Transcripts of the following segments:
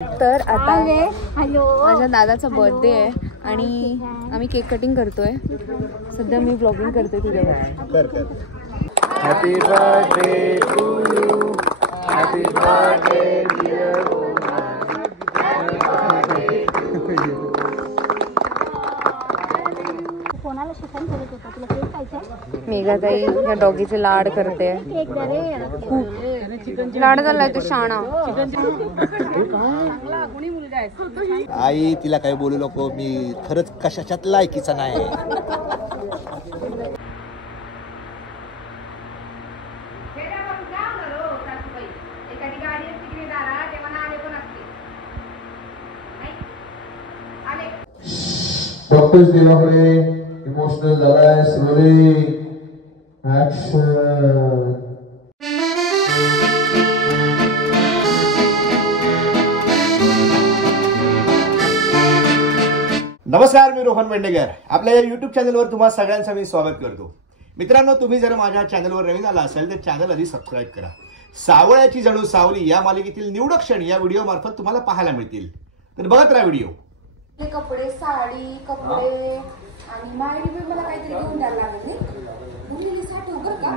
तर आता माझ्या दादाचा बर्थडे आहे आणि आम्ही केक कटिंग करतोय. सध्या मी ब्लॉगिंग करते तुझ्यावर. Happy birthday to you, happy birthday dear कोणाला शिकवून करत होता तुला केक खायचा? मेघाताई या डॉगीचे लाड करते. केक दे रे. लाड झालाय तो शाणा. आई तिला काही बोलू नको, मी खरंच कशाच्यात लायकीचा नाही. डॉक्टर्स देवाकडे इमोशनल झालाय. Slowly action. नमस्कार, मी रोहन वेंडेकर. आपल्या या युट्यूब चॅनलवर तुम्हा सगळ्यांचं मी स्वागत करतो. मित्रांनो, तुम्ही जर माझ्या चॅनलवर नवीन आला असेल तर चॅनल आधी सबस्क्राईब करा. सावळ्याची जणू सावली या मालिकेतील निवडक क्षण या व्हिडिओ मार्फत तुम्हाला पाहायला मिळतील, तर बघत राहा व्हिडिओ. कपडे, साडी, कपडे आणि माहेरी बी मला काहीतरी घेऊन द्यायला लागेल. मुलीने साठी उभं का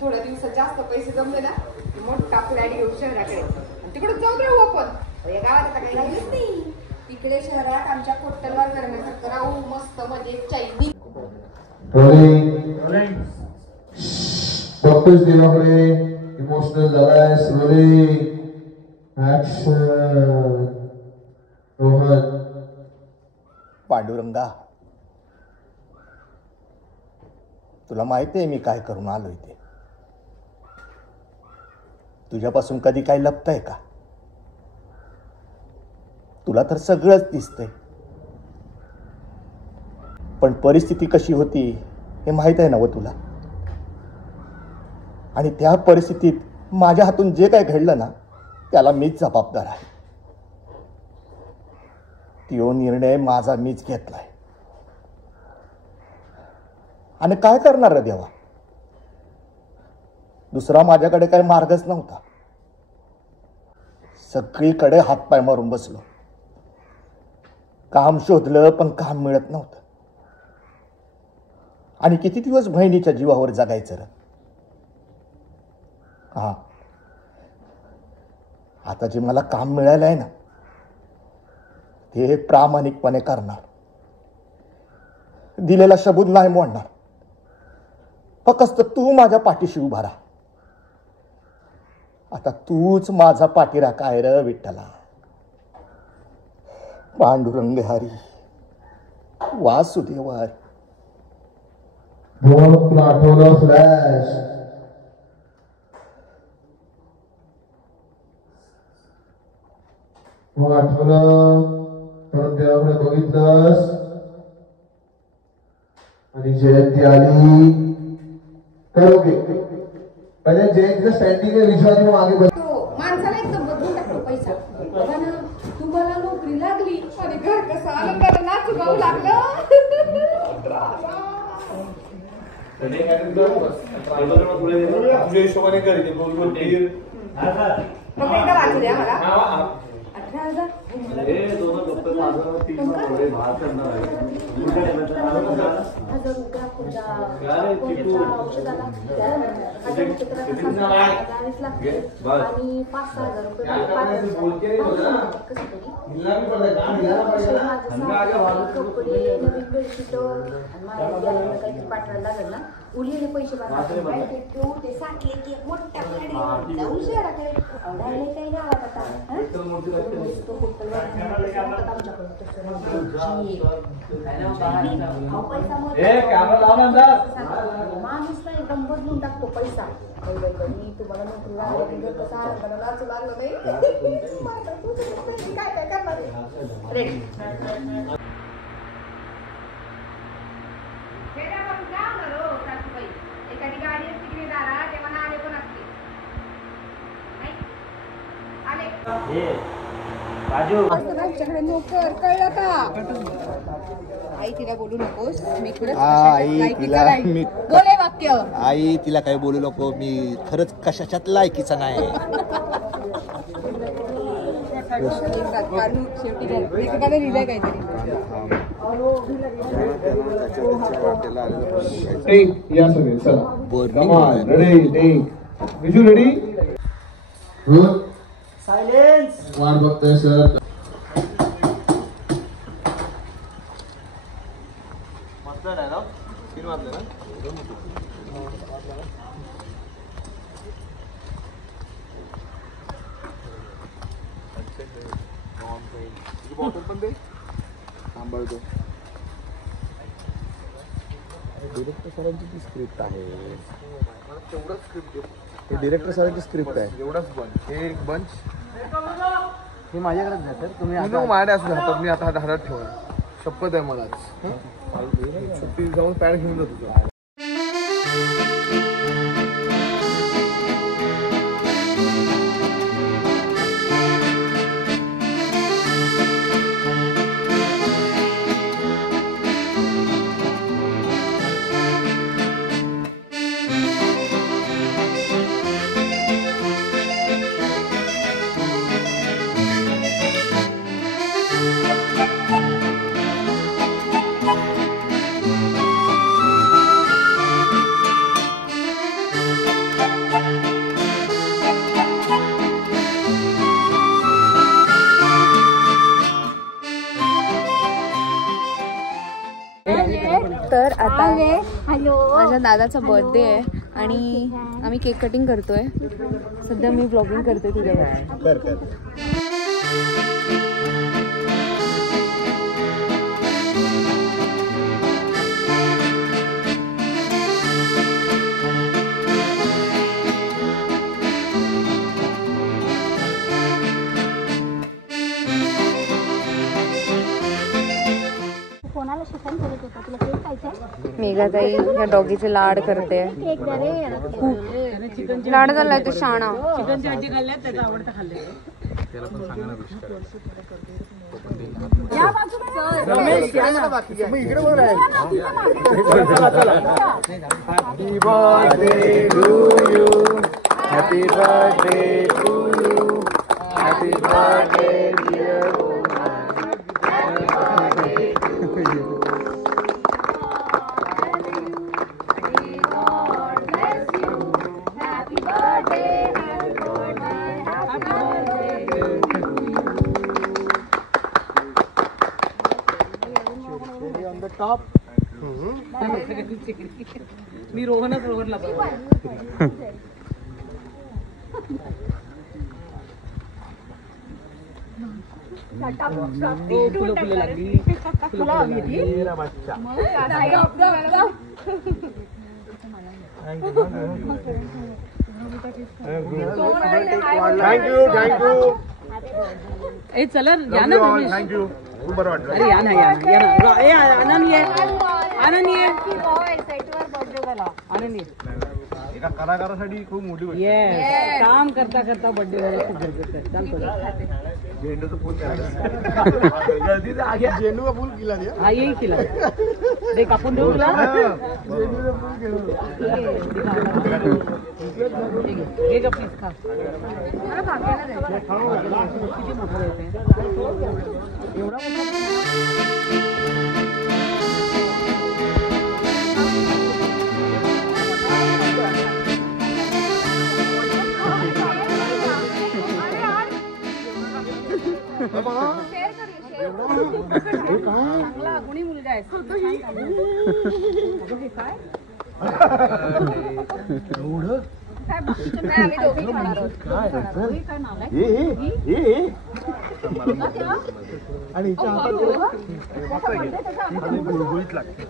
थोड्या दिवसात जास्त पैसे जमले ना मोठा फ्लॅट घेऊ शहराकडे, तिकडे जाऊन राहू आपण. या गावात आता काही लागलीच नाही. इकडे शहरात आमच्या कोट्टलवार करण्यासारखं राहू मस्त मध्ये चायनी. डॉक्टर्स देवाकडे इमोशनल झालाय. Slowly action. रोहन. पांडुरंगा, तुला माहिती आहे मी काय करून आलोय ते. तुझ्यापासून कधी काही लपतंय का? तुला तर सगळंच दिसतंय, पण परिस्थिती कशी होती हे माहित आहे ना व तुला. आणि त्या परिस्थितीत माझ्या हातून जे काय घडलं ना त्याला मीच जबाबदार आहे. तो निर्णय माझा मीच घेतलाय. आणि काय करणार रे देवा, दुसरा माझ्याकडे काही मार्गच नव्हता. सगळीकडे हातपाय मारून बसलो. काम शोधलं पण काम मिळत नव्हतं. आणि किती दिवस बहिणीच्या जीवावर जगायचं रे. हा, आता जे मला काम मिळालं आहे ना ते प्रामाणिकपणे करणार. दिलेला शब्द नाही मोडणार. फक्त तू माझ्या पाठीशी उभा राहा. आता तूच माझा पाठीराखा आहे र विठ्ठला. पांडुरंग हरी, वासुदेव हरी. तुला आठवलं फ्लॅश? मग आठवलं, परत देवाकडे बघितलंस आणि जयंती आली. करू की पहिले जयंतीचं स्टँडिंग विश्वास मागे बस. माणसाला एकदम बदलून टाकतो पैसा. बघा ना, तुम्हाला नोकरी लागली आणि घर कसं आनंदाला नाचू गाऊ लागलं. हिशोबाने करीत एकदा वाचू द्या मला. 18,000 आणि 5,000 रुपये पाठवायला लागेल ना. उरलेले पैसे ते साठले की मोठ्या शहराकडे आवडायला काही गावात आता माणूस नाही एकदम बदलून टाकतो पैसा. तुम्हाला नोकरी लागली कसं आनंदाला नाचू लागलं नाही. काय काय करणार रेडी. एखादी गाडी असते की दारा तेव्हा आले पण असते. आमच्याकडे नोकर कळलं का? आई तिला बोलू नकोस. मी गोले वाक्य. आई तिला काही बोलू नको, मी खरंच कशाच्यात लायकीचा नाही. शेवटी लेखकाने लिहिलंय काहीतरी. या सगळे चला रेडी विजू रेडी सायलेन्स वाट बघतोय सर. डिरेक्टर सरांची ती स्क्रिप्ट आहे. डिरेक्टर सरांची स्क्रिप्ट आहे. एवढाच बंच हे एक बंच हे माझ्याकडेच आहे सर. तुम्ही माझ्या असं हातात मी आता हातात ठेवणार. शपथ आहे मलाच. सुट्टी जाऊन पॅड घेऊन जातो. तर आता माझ्या दादाचा बर्थडे आहे आणि आम्ही केक कटिंग करतोय. सध्या मी ब्लॉगिंग करते तुझ्यावर. कोणाला शिकवून करत होता तुला केक खायचंय? मेघाताई या डॉगीचे लाड करते. केक द्या रे याला. खूप लाड झालाय तो शाणा. चिकनची भाजी खाल्ल्यात त्याचं आवडतं खाल्लंय. Happy birthday to you. Happy birthday to you. Happy birthday dear. टॉप मी रोहनच रोहनला फुलं फुलं लागली. Thank you thank you. ए चला या ना. थँक्यू. खूप बरं वाटलं. अरे या ना या ना या ना. ए आनंद ये आनंद ये आनंद ये. एका कलाकारासाठी खूप मोठी गोष्ट. येस काम करता करता बर्थडे झाला. खूप गरजेचं आहे. चालतो झेंडूचं फुल झेंडू का फुल किला द्या. हा येईल किला ते कापून देऊ तुला. झेंडूचं फुल घेऊन हे का प्लीज खा. किती मोठं येते एवढा चांगला गुणी मुलगा आहे. आणि हिच्या हातात गुळगुळीत लागते.